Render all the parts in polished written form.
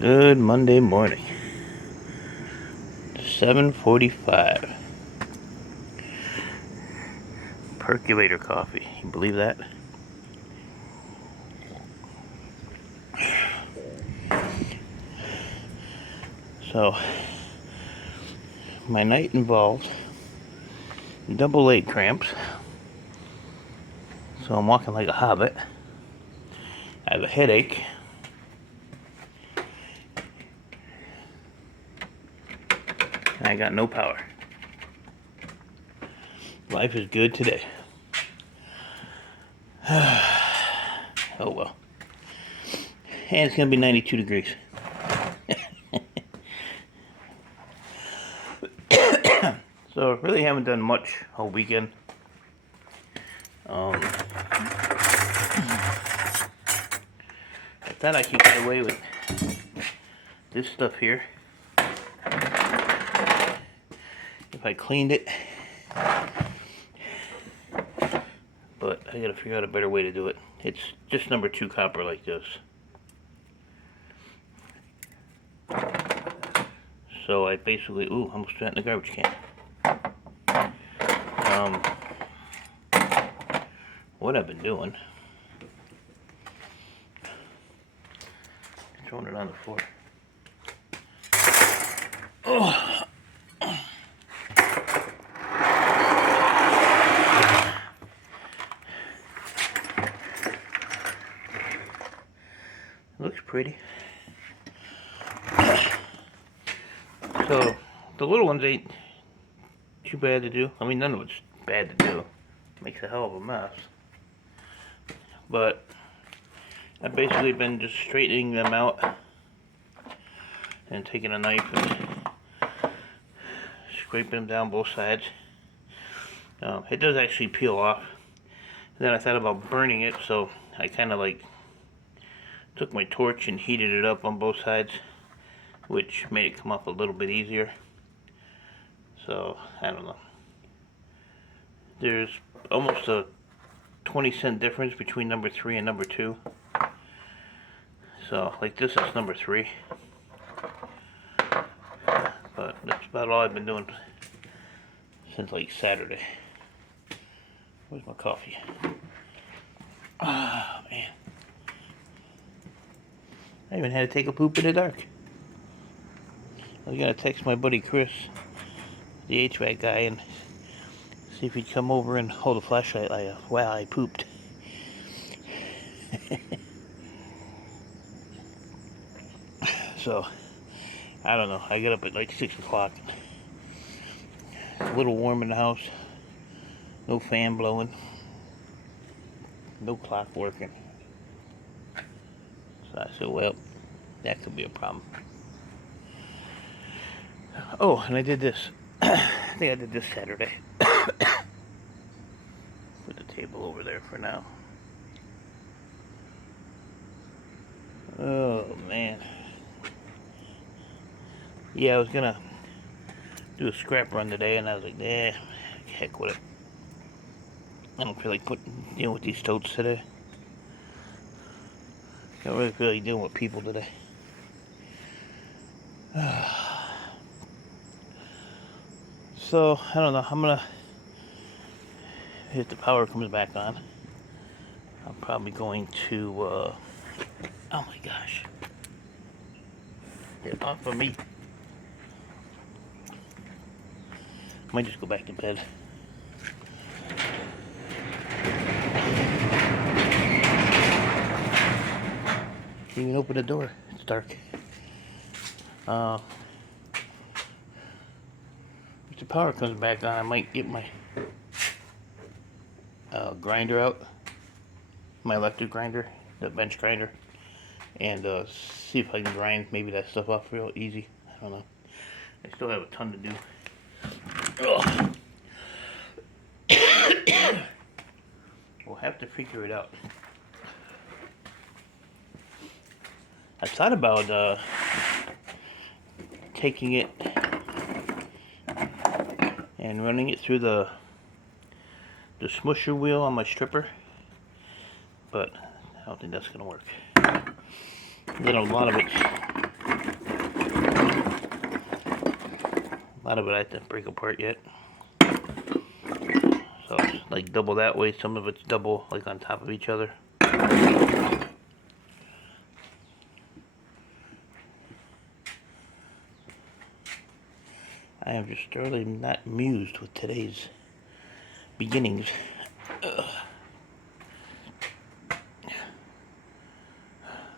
Good Monday morning. 7:45. Percolator coffee. You believe that? So, my night involved double leg cramps. So I'm walking like a hobbit. I have a headache. And I got no power. Life is good today. Oh well. And it's going to be 92 degrees. So really haven't done much all weekend. I thought I could get away with this stuff here if I cleaned it, but I gotta figure out a better way to do it. It's just number 2 copper like this. So I basically, almost threw that in the garbage can. What I've been doing, throwing it on the floor. Oh. Looks pretty. So the little ones ain't too bad to do. I mean, none of it's bad to do. Makes a hell of a mess. But I've basically been just straightening them out and taking a knife and scraping them down both sides. It does actually peel off. And then I thought about burning it, so I kind of like took my torch and heated it up on both sides, which made it come up a little bit easier. So I don't know. There's almost a 20-cent difference between number 3 and number 2. So like this is number 3. But that's about all I've been doing since like Saturday. Where's my coffee? Ah, man. I even had to take a poop in the dark. I was gonna text my buddy Chris, the HVAC guy, and see if he'd come over and hold a flashlight while I pooped. So, I don't know. I get up at like 6 o'clock. It's a little warm in the house. No fan blowing. No clock working. So I said, well, that could be a problem. Oh, and I did this. I think I did this Saturday. Put the table over there for now. Oh, man. Yeah, I was gonna do a scrap run today, and I was like, heck with it. I don't feel like dealing with these totes today. I don't really feel like dealing with people today. So, I don't know. I'm gonna, if the power comes back on, I'm probably going to, oh my gosh. Get off of me. Might just go back to bed. Can't even open the door. It's dark. If the power comes back on, I might get my grinder out. My electric grinder, the bench grinder. And see if I can grind maybe that stuff off real easy. I don't know. I still have a ton to do. We'll have to figure it out. I thought about taking it and running it through the smusher wheel on my stripper, but I don't think that's gonna work. Then a lot of it A lot of it I have to break apart yet. So it's like double that way, some of it's double like on top of each other. I am just thoroughly not amused with today's beginnings. Ugh.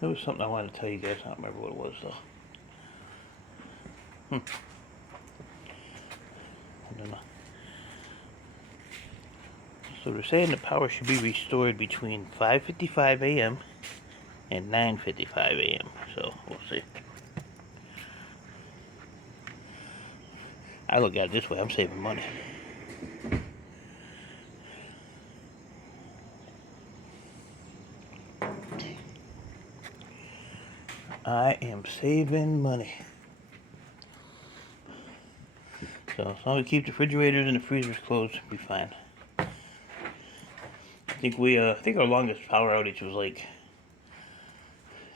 There was something I wanted to tell you guys. I don't remember what it was though. I don't know. So they're saying the power should be restored between 5:55 a.m. and 9:55 a.m. So we'll see. I look at it this way, I'm saving money. I am saving money. So as long as we keep the refrigerators and the freezers closed, we'll be fine. I think our longest power outage was like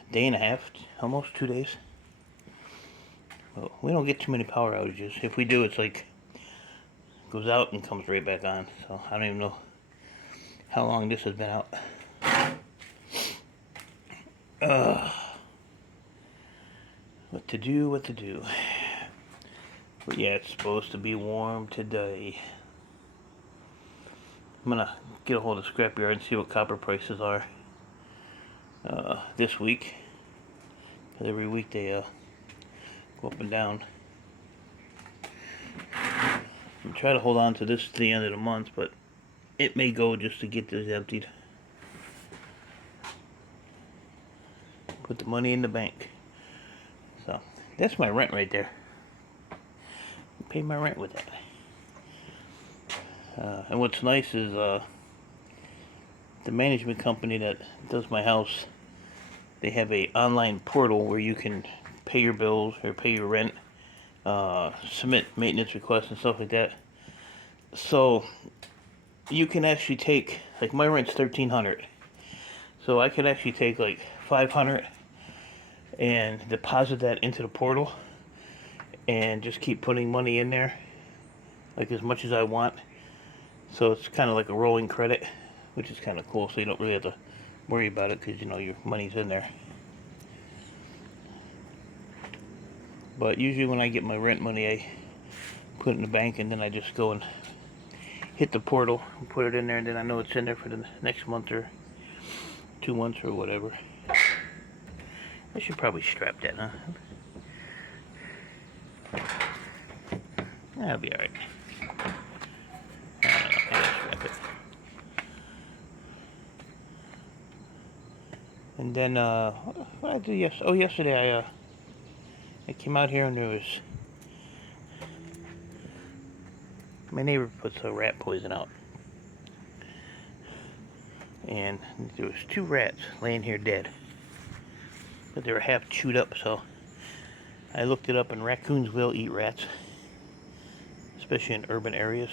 a day and a half, almost 2 days. Well, we don't get too many power outages. If we do, it's like goes out and comes right back on. So I don't even know how long this has been out. What to do. But yeah, it's supposed to be warm today. I'm gonna get a hold of Scrapyard and see what copper prices are this week. Because every week they go up and down. I'm trying to hold on to this to the end of the month, but it may go just to get this emptied. Put the money in the bank. So that's my rent right there. I pay my rent with that. And what's nice is the management company that does my house, they have a online portal where you can pay your bills or pay your rent, submit maintenance requests and stuff like that. So you can actually take, like my rent's $1,300, so I could actually take like $500 and deposit that into the portal and just keep putting money in there, like as much as I want. So it's kind of like a rolling credit, which is kind of cool, so you don't really have to worry about it because you know your money's in there. But usually when I get my rent money, I put it in the bank and then I just go and hit the portal and put it in there, and then I know it's in there for the next month or 2 months or whatever. I should probably strap that, huh? That'll be alright. I gotta strap it. And then, what did I do yesterday? Oh, yesterday I came out here and there was, my neighbor puts a rat poison out. And there was 2 rats laying here dead. But they were half chewed up, so I looked it up, and raccoons will eat rats, especially in urban areas.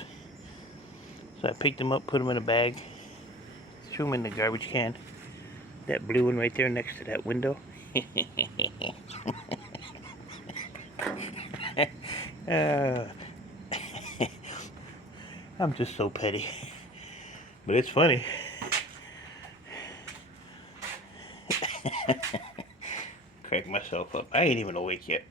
So I picked them up, put them in a bag, threw them in the garbage can. That blue one right there next to that window. I'm just so petty. But it's funny. Crack myself up. I ain't even awake yet.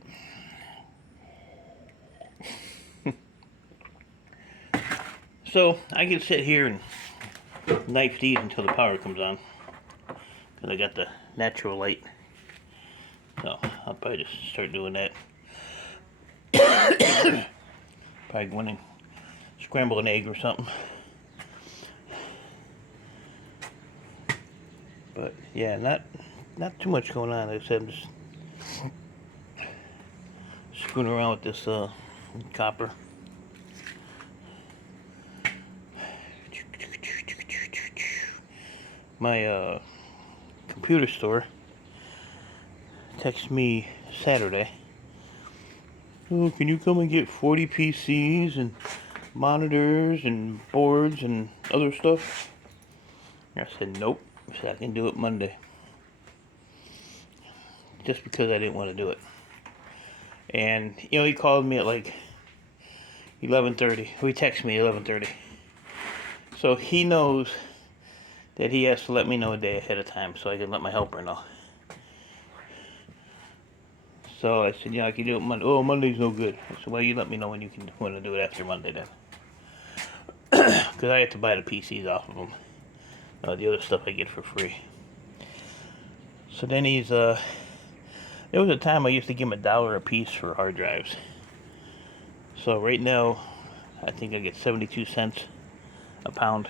So I can sit here and knife these until the power comes on, because I got the natural light. So I'll probably just start doing that. Probably go in and scramble an egg or something. But yeah, not too much going on. Like I said, I'm just screwing around with this copper. My computer store texted me Saturday. Oh, can you come and get 40 PCs and monitors and boards and other stuff? I said nope. I said I can do it Monday. Just because I didn't want to do it. And you know, he called me at like 11:30. He texted me 11:30. So he knows that he has to let me know a day ahead of time so I can let my helper know. So I said, yeah, I can do it Monday. Oh, Monday's no good. I said, well, you let me know when you can want to do it after Monday then. Because I have to buy the PCs off of them. The other stuff I get for free. So then there was a time I used to give him $1 a piece for hard drives. So right now, I think I get 72 cents a pound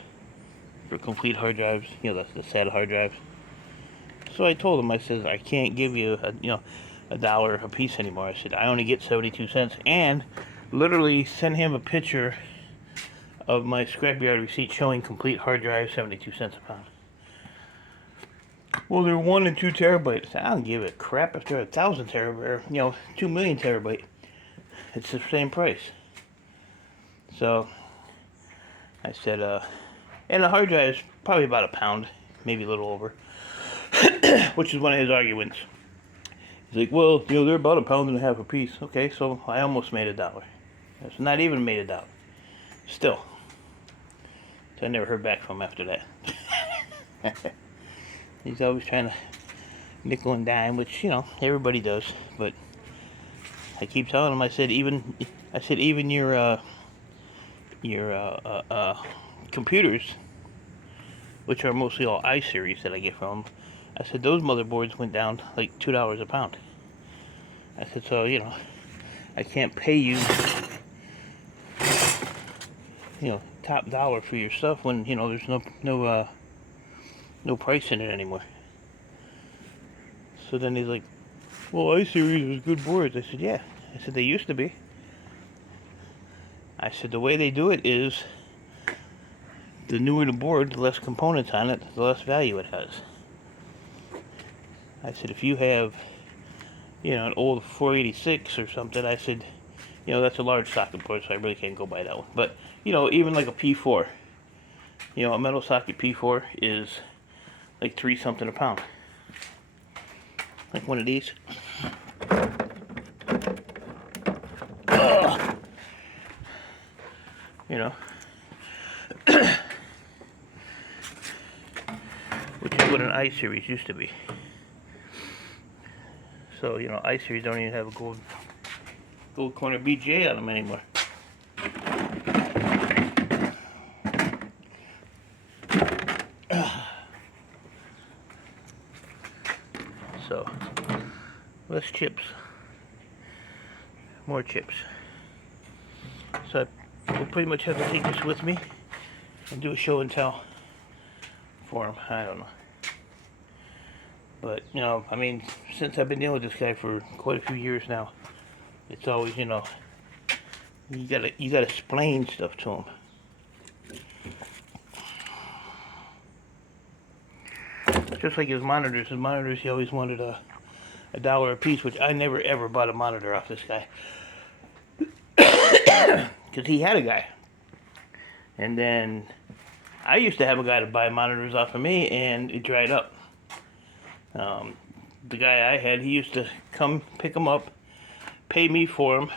for complete hard drives. You know, the SATA hard drives. So I told him, I said, I can't give you $1 a piece anymore. I said, I only get 72 cents, and literally send him a picture of my scrapyard receipt showing complete hard drive, 72 cents a pound. Well, they're 1 and 2 terabytes. I don't give a crap if they're 1,000 terabyte, or 2 million terabyte. It's the same price. So I said, and the hard drive is probably about a pound, maybe a little over, which is one of his arguments. He's like, well, they're about a pound and a half a piece. Okay, so I almost made $1. It's not even made $1. Still. So I never heard back from him after that. He's always trying to nickel and dime, which, everybody does. But I keep telling him, I said, even your computers, which are mostly all i-series that I get from them, I said, those motherboards went down like $2 a pound. I said, so, I can't pay you, top dollar for your stuff when, there's no price in it anymore. So then he's like, well, i-series is good boards. I said, yeah. I said, they used to be. I said, the way they do it is, the newer the board, the less components on it, the less value it has. I said, if you have, an old 486 or something, I said, that's a large socket board, so I really can't go by that one. But, even like a P4, a metal socket P4 is like 3 something a pound. Like one of these. Ugh. Which is what an i-series used to be. So, i-series don't even have a gold corner BGA on them anymore. So, less chips. More chips. So I will pretty much have to take this with me and do a show and tell for him. I don't know. But, since I've been dealing with this guy for quite a few years now, it's always, you gotta explain stuff to him. Just like his monitors. His monitors, he always wanted $1 a piece, which I never ever bought a monitor off this guy. Because he had a guy. And then I used to have a guy to buy monitors off of me, and it dried up. The guy I had, he used to come pick them up, pay me for them,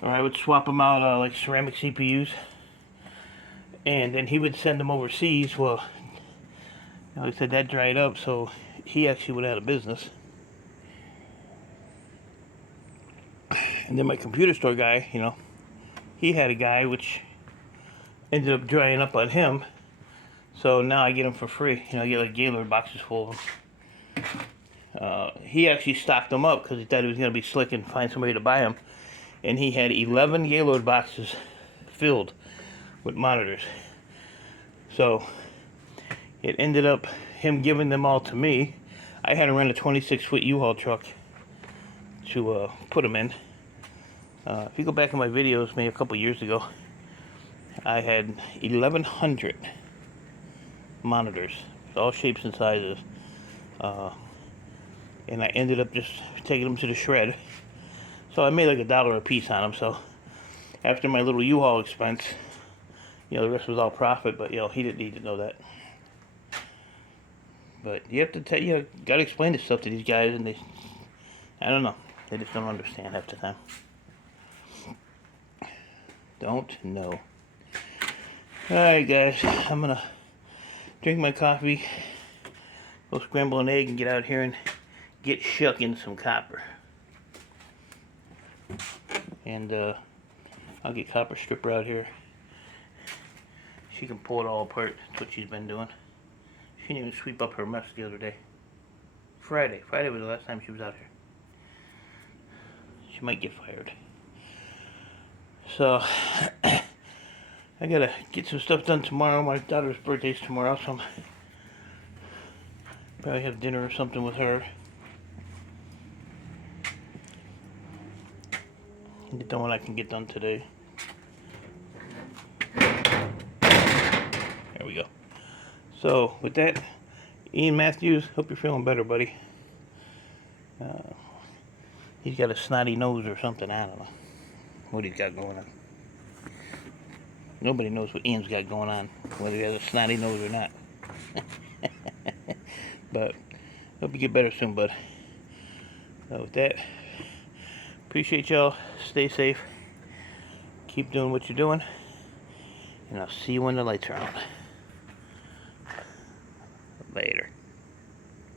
or I would swap them out like ceramic CPUs, and then he would send them overseas. Well, like I said, that dried up, so he actually went out of business. And then my computer store guy, he had a guy which ended up drying up on him. So now I get them for free. I get like Gaylord boxes full of them. He actually stocked them up because he thought he was going to be slick and find somebody to buy them. And he had 11 Gaylord boxes filled with monitors. So it ended up him giving them all to me. I had to rent a 26-foot U-Haul truck to put them in. If you go back in my videos, maybe a couple years ago, I had 1,100 monitors, all shapes and sizes. And I ended up just taking them to the shred. So I made like $1 a piece on them. So after my little U-Haul expense, the rest was all profit. But he didn't need to know that. But you have to gotta explain this stuff to these guys, and I don't know, they just don't understand half the time. Don't know. Alright guys, I'm gonna drink my coffee, go scramble an egg and get out here and get shucking some copper. And I'll get Copper Stripper out here. She can pull it all apart. That's what she's been doing. She didn't even sweep up her mess the other day. Friday was the last time she was out here. She might get fired. So I gotta get some stuff done tomorrow. My daughter's birthday's tomorrow, so I'm probably have dinner or something with her. Get done what I can get done today. There we go. So with that, Ian Matthews, hope you're feeling better, buddy. He's got a snotty nose or something. I don't know what he's got going on. Nobody knows what Ian's got going on, whether he has a snotty nose or not. But hope you get better soon, bud. With that, appreciate y'all. Stay safe. Keep doing what you're doing. And I'll see you when the lights are on. Later.